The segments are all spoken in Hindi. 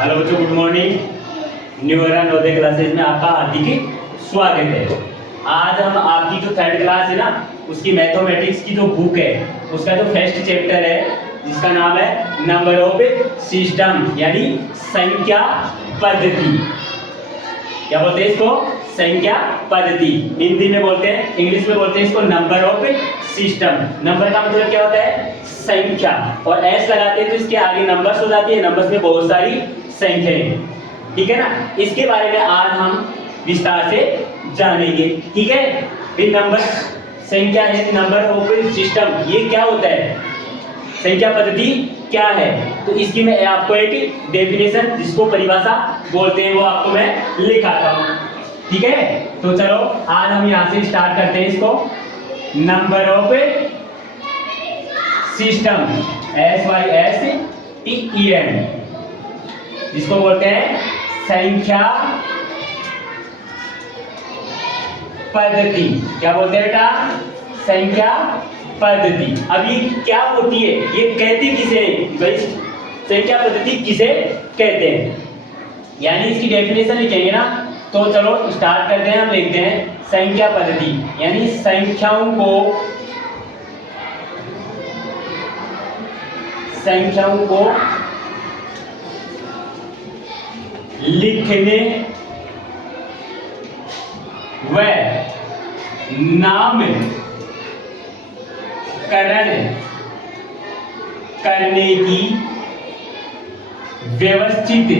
हेलो बच्चों, good morning. New era Navodaya classes में आपका हार्दिक स्वागत है। आज हम आपकी जो थर्ड क्लास है ना, उसकी मैथमेटिक्स की जो बुक है, उसका जो फर्स्ट चैप्टर है जिसका नाम है नंबर ऑफ सिस्टम, यानी संख्या पद्धति। क्या बोलते हैं इसको? संख्या पद्धति। हिंदी में बोलते हैं, इंग्लिश में बोलते हैं इसको नंबर ऑफ सिस्टम। नंबर का मतलब क्या होता है? संख्या। और एस लगाते हैं तो इसके आगे नंबर्स हो जाती है, नंबर्स में बहुत सारी संख्याएं। ठीक है ना? इसके बारे में आज हम विस्तार से जानेंगे। ठीक है? फिर नंबर संख्या है, नंबर ऑफ सिस्टम, ये क्या होता है? संख्या पद्धति क्या है? तो इसकी मैं आपको एक डेफिनेशन, जिसको परिभाषा बोलते हैं, वो आपको मैं लिखाता हूँ। ठीक है? तो चलो आज हम यहाँ से स्टार्ट करते हैं इसको। नंबर ऑफ सिस्टम, SYSTEM, जिसको बोलते हैं संख्या पद्धति। क्या बोलते हैं बेटा? संख्या पद्धति। अब ये क्या होती है? ये कहते किसे भाई? संख्या पद्धति किसे कहते हैं, यानी इसकी डेफिनेशन लिखेंगे ना। तो चलो स्टार्ट करते हैं। हम लिखते हैं संख्या पद्धति, यानी संख्याओं को लिखने व नामकरण करने की व्यवस्थित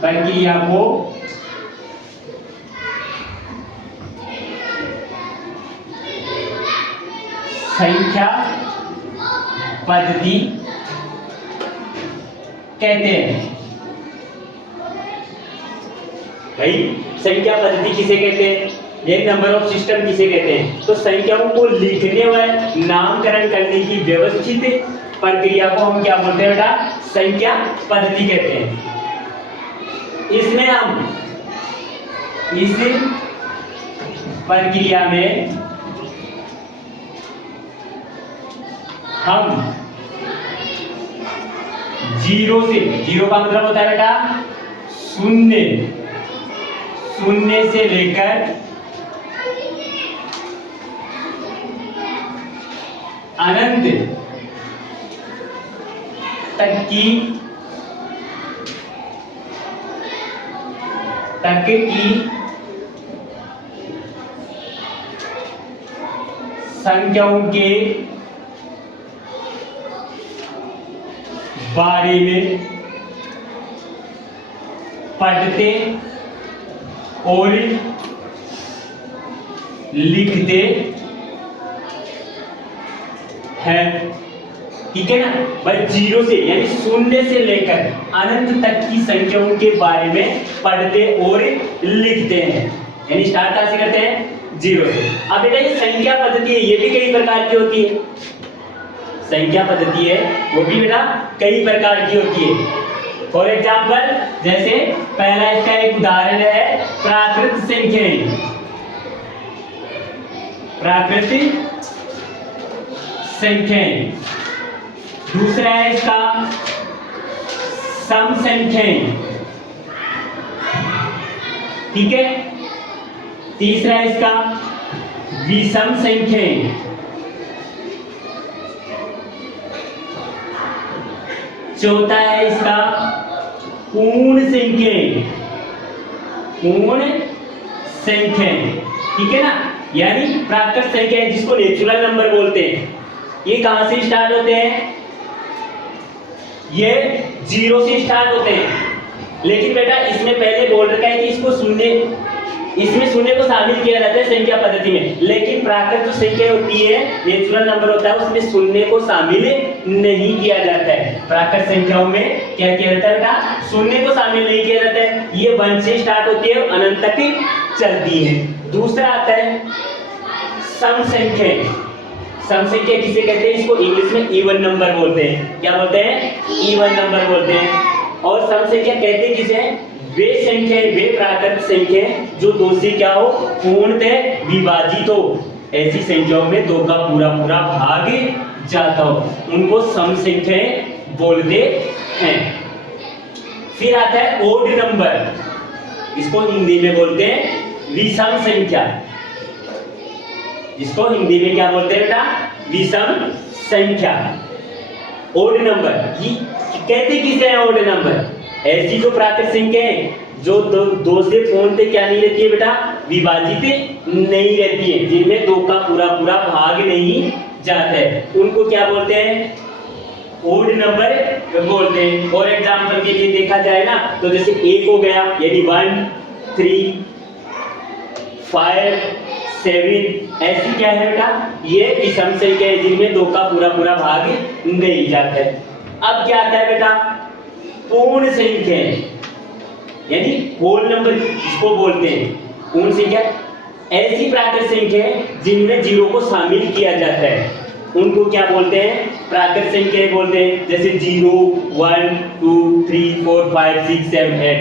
प्रक्रिया को संख्या पद्धति कहते हैं। भाई संख्या पद्धति किसे कहते हैं? एक नंबर ऑफ सिस्टम किसे कहते हैं? तो संख्याओं को लिखने व नामकरण करने की व्यवस्थित प्रक्रिया को हम क्या बोलते हैं बेटा? संख्या पद्धति कहते हैं। इसमें हम इस प्रक्रिया में हम जीरो का मतलब होता है बेटा शून्य से लेकर अनंत तक की संख्याओं के बारे में पढ़ते और लिखते हैं। ठीक है ना भाई? जीरो से यानी शून्य से लेकर अनंत तक की संख्याओं के बारे में पढ़ते और लिखते हैं। यानी स्टार्ट कहां से करते हैं? जीरो से। अब बेटा ये संख्या पद्धति है, ये भी कई प्रकार की होती है। संख्या पद्धति है वो भी बेटा कई प्रकार की होती है। फॉर एग्जाम्पल, जैसे पहला इसका एक उदाहरण है प्राकृत संख्याएं। प्राकृतिक संख्याएं। दूसरा है इसका सम संख्याएं। ठीक है? तीसरा है इसका विषम संख्याएं। चौथा है इसका पूर्ण संख्याएं। ठीक है ना? यानी प्राकृत संख्याएं, जिसको नेचुरल नंबर बोलते हैं, ये कहां से स्टार्ट होते हैं? ये जीरो से स्टार्ट होते हैं। लेकिन बेटा इसमें पहले बोल रखा है कि इसमें शून्य को शामिल किया जाता है संख्या पद्धति में। लेकिन प्राकृत जो संख्या होती है, नेचुरल नंबर होता है, उसमें शून्य को शामिल नहीं किया जाता है। प्राकृत संख्याओं में क्या किया जाता है बेटा? शून्य को शामिल नहीं किया जाता है। ये 1 से स्टार्ट होती है, अनंत तक चलती है। दूसरा आता है सम संख्या। सम संख्या किसे कहते हैं? इसको इंग्लिश में इवन नंबर बोलते हैं। क्या बोलते हैं? इवन नंबर बोलते हैं। और सम संख्या कहते किसे हैं? वे संख्या, वे प्राकृत संख्या जो दो से क्या हो, पूर्णतः विभाजित हो, ऐसी संख्याओं में दो का पूरा पूरा भाग जाता हो, उनको सम संख्याएं बोलते हैं। फिर आता है ओड नंबर, इसको हिंदी में बोलते हैं विषम संख्या। इसको हिंदी में क्या बोलते हैं बेटा, विषम संख्या। ओड नंबर कहते किसे हैं ओड नंबर, ऐसी जो प्राकृत संख्या है जो दो से पूर्णतः क्या नहीं रहती है बेटा, विभाजित नहीं रहती है, जिनमें दो का पूरा पूरा भाग नहीं जाता है, उनको क्या बोलते हैं, ओड नंबर बोलते हैं। और एग्जांपल के लिए देखा जाए ना तो जैसे एक हो गया, यानी 1 3 5 7, ऐसी क्या है बेटा, ये विषम संख्या है जिनमें दो का पूरा पूरा भाग नहीं जाता है। अब क्या आता है बेटा, पूर्ण संख्या, यानी होल नंबर इसको बोलते हैं। पूर्ण संख्या ऐसी प्राकृत संख्या है जिनमें जीरो को शामिल किया जाता है, उनको क्या बोलते हैं, प्राकृत संख्या बोलते हैं। जैसे 0 1 2 3 4 5 6 7 8,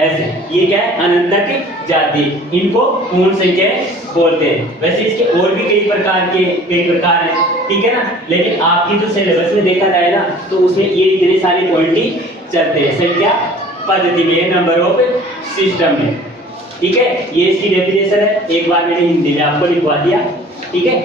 ऐसे ये क्या है, अनंत तक जाती, इनको पूर्ण संख्या बोलते हैं। वैसे इसके और भी कई प्रकार हैं, ठीक है ना, लेकिन आपकी जो सिलेबस में देखा जाए ना तो उसमें ये इतने सारे पॉइंट ही चलते हैं संख्या पद्धति में, नंबर ऑफ सिस्टम में, ठीक है। ये इसकी डेफिनेशन है, एक बार मैंने हिंदी में आपको लिखवा दिया, ठीक है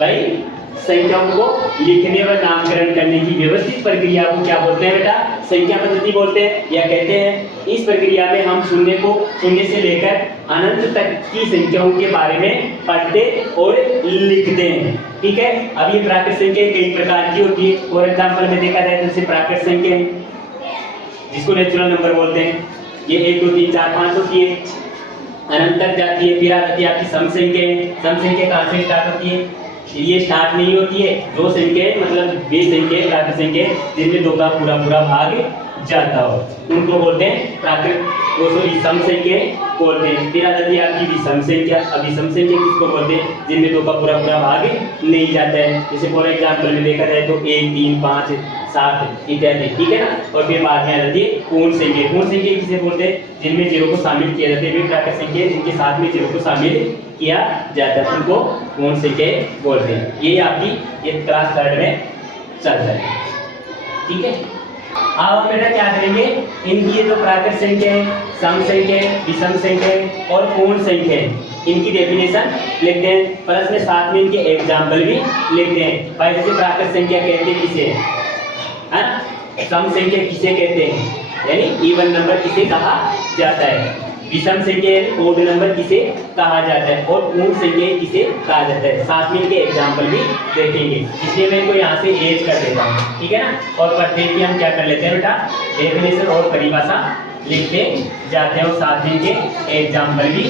भाई। संख्याओं को लिखने व नामकरण करने की व्यवस्थित प्रक्रिया को क्या बोलते हैं बेटा, संख्या पद्धति बोलते हैं, या कहते हैं इस प्रक्रिया में हम शून्य से लेकर अनंत तक की संख्याओं के बारे में पढ़ते और लिखते हैं, ठीक है। अब ये प्राकृत संख्या कई प्रकार की होती है, फॉर एग्जाम्पल में देखा जाए तो जैसे प्राकृत संख्या है जिसको नेचुरल नंबर बोलते हैं, ये 1 2 3 4 5 होती है, अनंत तक जाती है। फिर आती है आपकी सम संख्या, सम संख्या कहाँ से स्टार्ट होती है, ये स्टार्ट नहीं होती है, दो संख्या मतलब वे संख्या प्राकृत संख्या जिनमें दो का पूरा पूरा भाग जाता हो, उनको बोलते हैं प्राकृत, वो सम संख्या बोलते हैं। फिर आ जाती है आपकी विषम संख्या। अब विषम संख्या किसको बोलते हैं, जिनमें दो का पूरा पूरा भाग नहीं जाता है। जैसे फॉर एग्जाम्पल में देखा जाए तो 1 3 5 7 इत्यादि, ठीक है ना। और फिर बाद में आ जाती है पूर्ण संख्या। पूर्ण संख्या किसे बोलते हैं, जिनमें जीरो को शामिल किया जाता है, वे प्राकृत संख्या जिनके साथ में जीरो को शामिल किया जाता है, उनको पूर्ण संख्या बोलते हैं। ये आपकी ये क्लास 3 में चलता है, ठीक है। अब हम बेटा क्या करेंगे, इनकी ये जो प्राकृत संख्या है, सम संख्या है, विषम संख्या है और पूर्ण संख्या है, इनकी डेफिनेशन लिखते हैं, प्लस में साथ में इनके एग्जाम्पल भी लिखते हैं। भाई जैसे प्राकृत संख्या कहते किसे है, सम संख्या किसे कहते हैं, यानी इवन नंबर किसे कहा जाता है, विषम संख्या ओड नंबर किसे कहा जाता है, और पूर्ण संख्या किसे कहा जाता है। साथ में इनके एग्जाम्पल भी देखेंगे, इसलिए मैं इनको यहाँ से एज कर देता हूँ, ठीक है ना। और प्रत्येक की हम क्या कर लेते हैं बेटा, डेफिनेशन और परिभाषा लिखते जाते हैं और साथ में इनके एग्जाम्पल भी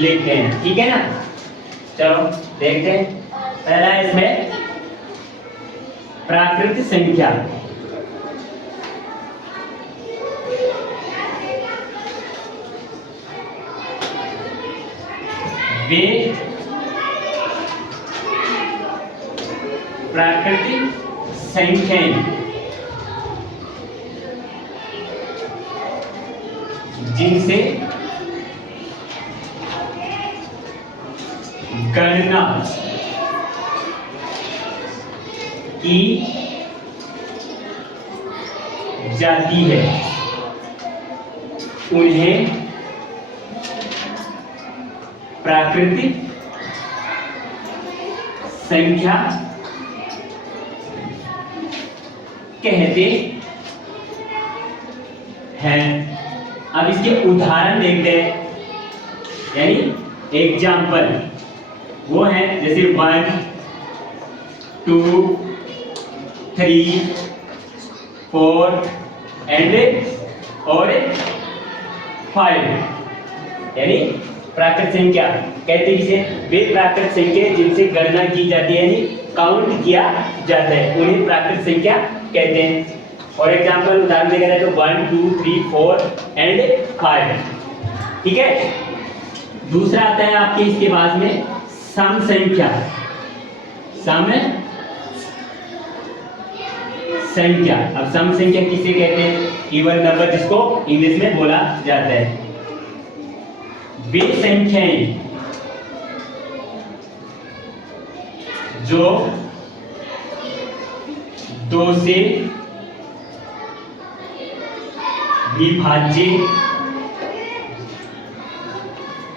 लिखते हैं, ठीक है ना। चलो देखते हैं, पहला है इसमें प्राकृत संख्या। वे प्राकृतिक संख्याएं जिनसे गणना की जाती है, उन्हें प्राकृतिक संख्या कहते हैं। अब इसके उदाहरण देखते हैं, यानी एग्जाम्पल वो है जैसे 1 2 3 4 और 5, यानी प्राकृत संख्या कहते किसे, वे प्राकृत संख्या जिनसे गणना की जाती है, यानी काउंट किया जाता है, उन्हें प्राकृत संख्या कहते हैं। और एग्जाम्पल उदाहरण देखा जाए तो 1 2 3 4 और 5, ठीक है। दूसरा आता है आपके इसके बाद में सम संख्या। सम संख्या, अब सम संख्या किसे कहते हैं, इवन नंबर जिसको इंग्लिश में बोला जाता है। वे संख्याएं जो 2 से विभाज्य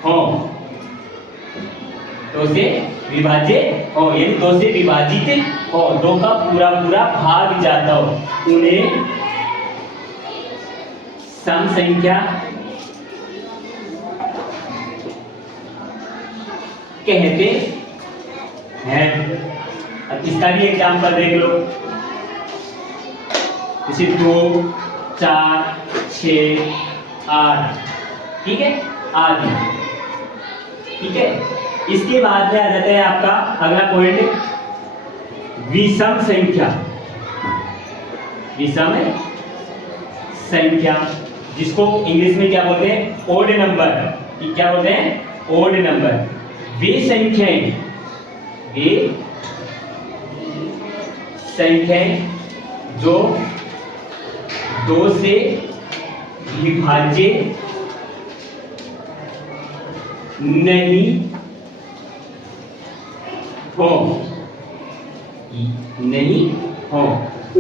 हो, 2 से विभाज्य हो, यानी 2 से विभाजित हो, 2 का पूरा पूरा भाग जाता हो, उन्हें सम संख्या कहते हैं। अब इसका भी एग्जाम्पल देख लो, जैसे 2, 4, 6, 8, ठीक है, आदि। ठीक है, इसके बाद में आ जाता है आपका अगला पॉइंट, विषम संख्या। विषम संख्या जिसको इंग्लिश में क्या बोलते हैं, ओड नंबर। क्या बोलते हैं, ओड नंबर। वे संख्याएं जो 2 से विभाज्य नहीं हो,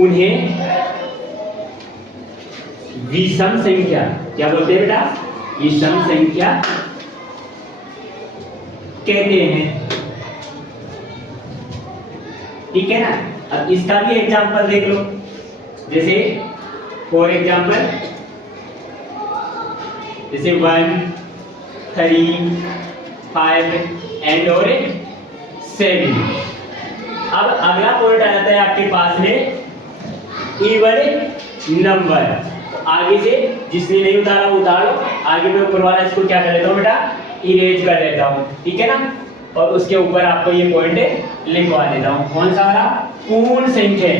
उन्हें विषम संख्या क्या बोलते हैं बेटा, विषम संख्या कहते हैं। ठीक है ना। अब इसका भी एग्जांपल देख लो, जैसे फॉर एग्जांपल जैसे 1, 3, 5 एंड और 7। अब अगला पॉइंट आ जाता है आपके पास में इवन नंबर। आगे से जिसने नहीं उतारा वो उतार लो, आगे मैं ऊपर वाला इसको क्या कर लेता हूँ बेटा, इरेज कर लेता हूँ। ठीक है ना, और उसके ऊपर आपको ये पॉइंट लिखवा देता हूँ। कौन सा वाला, पूर्ण संख्या।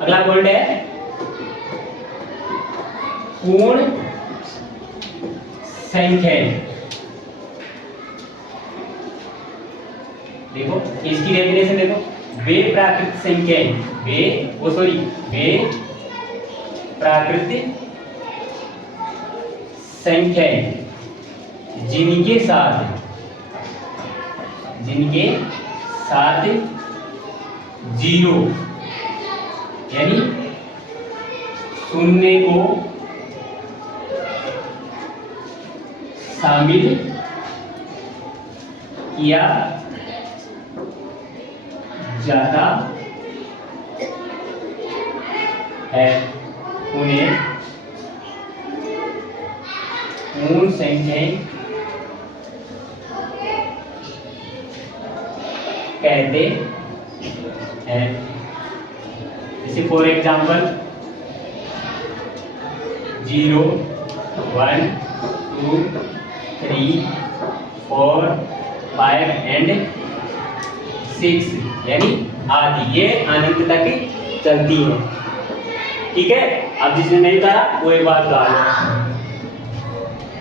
अगला पॉइंट है पूर्ण संख्या। देखो इसकी डेफिनेशन देखो, वे प्राकृतिक संख्याएं, वे प्राकृतिक संख्याएं जिनके साथ जीरो यानी शून्य को शामिल किया जाता है, उन्हें पूर्ण संख्याएं कहते हैं। जैसे फॉर एग्जाम्पल 0, 1, 2, 3, 4, 5 एंड 6 यानी आदि, ये अनंत तक चलती है। ठीक है, अब जिसने नहीं कहा वो एक बात कहा।